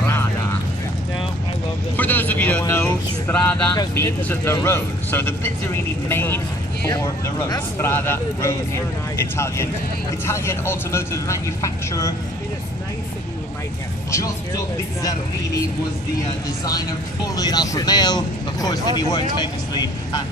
Strada. For those of you who don't know, Strada means the road. So the Bizzarrini made for the road. Strada, road in Italian. Italian automotive manufacturer Giotto Bizzarrini was the designer, formerly at Alfa Romeo. Of course, then he worked famously at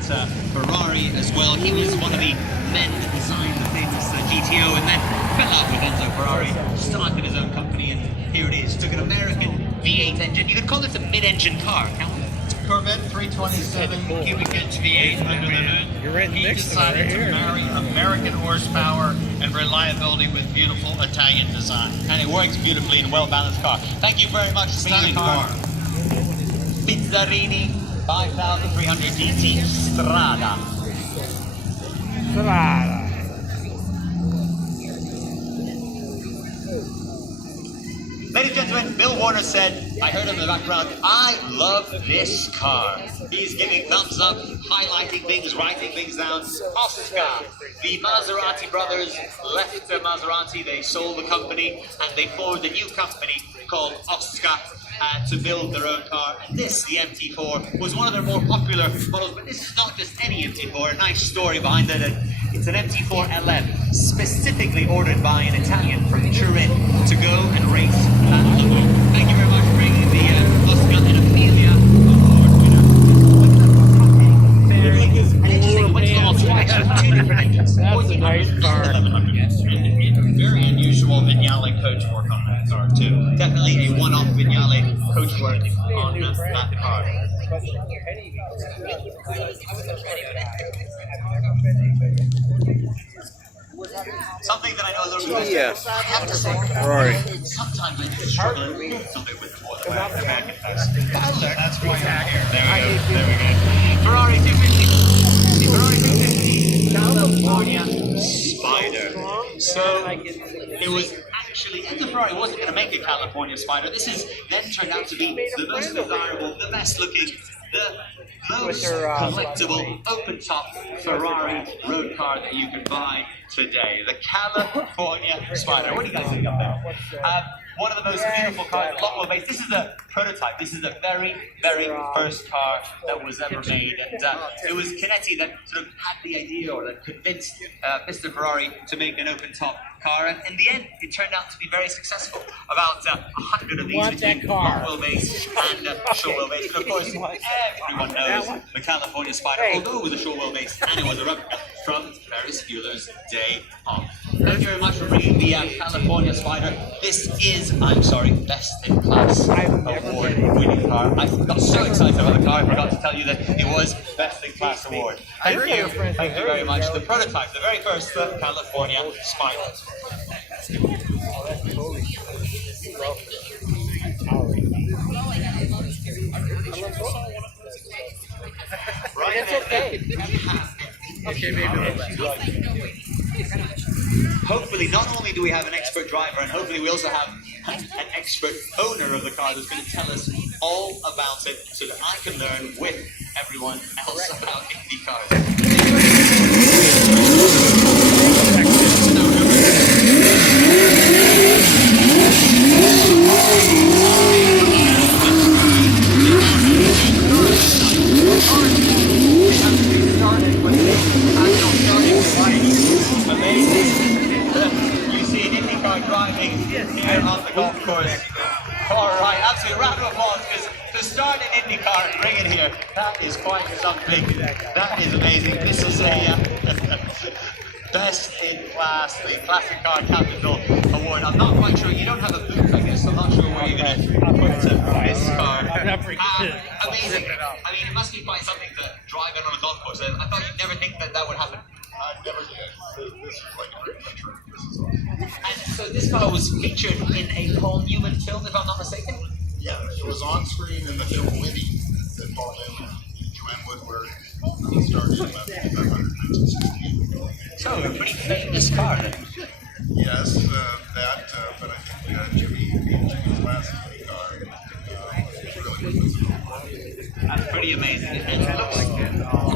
Ferrari as well. He was one of the men that designed the famous GTO and then fell out with Enzo Ferrari, started his own company, and here it is. Took an American V8 engine. You could call it a mid-engine car, can't we? Corvette 327 cubic inch V8 under the hood. He decided to marry American horsepower and reliability with beautiful Italian design. And it works beautifully in a well-balanced car. Thank you very much for being a car. Bizzarrini 5300 GT Strada. Ladies and gentlemen, Bill Warner said, I heard him in the background, I love this car. He's giving thumbs up, highlighting things, writing things down. OSCA, the Maserati brothers left Maserati, they sold the company, and they formed a new company called OSCA to build their own car. And this, the MT4, was one of their more popular models, but this is not just any MT4, a nice story behind it. It's an MT4 LM, specifically ordered by an Italian from Turin to go and race that Lamborghini. Thank you very much for bringing the OSCA and Amelia on board. And interesting, went to the Oscar, actually two different engines. That's a nice car. Very unusual Vignale coachwork on that car too. Definitely a one-off Vignale coachwork on that car. Something that I know a little bit about, I have to say, sometimes I do struggle a little bit with the American test. That's why you're here. There we go. Ferrari 250. The Ferrari 250 California Spider. So it was actually, Enzo Ferrari wasn't going to make a California Spider. This is then turned out to be the most desirable, the best looking, the most collectible open-top Ferrari road car that you can buy today. The California Spider. What do you guys think of that? One of the most beautiful cars, a lot more base. This is a prototype. This is the very, very first car that was ever made. And it was Canetti that sort of had the idea, or that convinced Mr. Ferrari to make an open-top car. And in the end, it turned out to be very successful. About 100 of these between long wheelbase and short wheelbase. And of course, everyone knows the California Spider, although it was a short wheelbase and it was a replica from Ferris Bueller's Day Off. Thank you very much for bringing the California Spider. This is, I'm sorry, best in class award-winning car. I got so excited about the car, I forgot to tell you that it was best in class award. Thank you very much. The prototype, the very first California Spider. It's okay. Okay, maybe a little bit. Hopefully, not only do we have an expert driver, and hopefully we also have an expert owner of the car that's going to tell us all about it so that I can learn with everyone else about Indy cars. You see an Indy car driving here on the golf course. Alright, absolutely round of applause, because to start an Indy car and bring it here, that is quite something. That is amazing. This is a best in class, the Classic Car Capital Award. I'm not quite sure, you don't have a booth like this, so I'm not sure where you're going to put this car. Amazing. I mean, it must be quite something to drive in on a golf course. I thought you'd never think that would happen. I've never did. This is like a dream come true. This is awesome. And so this car was featured in a Paul Newman film, if I'm not mistaken? Yeah, it was on screen in the film Winnie that Paul Newman and Joanne Woodward he started about 1968. So a pretty famous car then. Yes, but I think Jimmy's last car really was. That's pretty amazing. It looks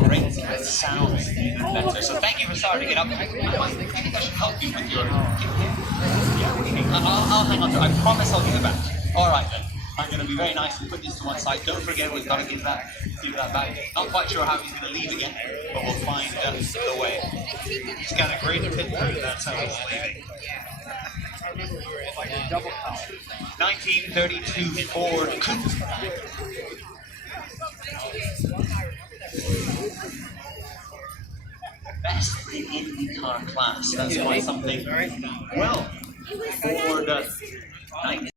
great. It sounds even better. So thank you for starting it up. I think I should help you with your... Yeah, what do you think? I'll hang on to it. I promise I'll give it back. All right then. I'm going to be very nice and put this to one side. Don't forget, we've got to give that back. Not quite sure how he's going to leave again, but we'll find the way. He's got a great pit crew, that's how he's leaving. 1932 Ford Coupe. Best in IndyCar class. That's quite something. Well, Ford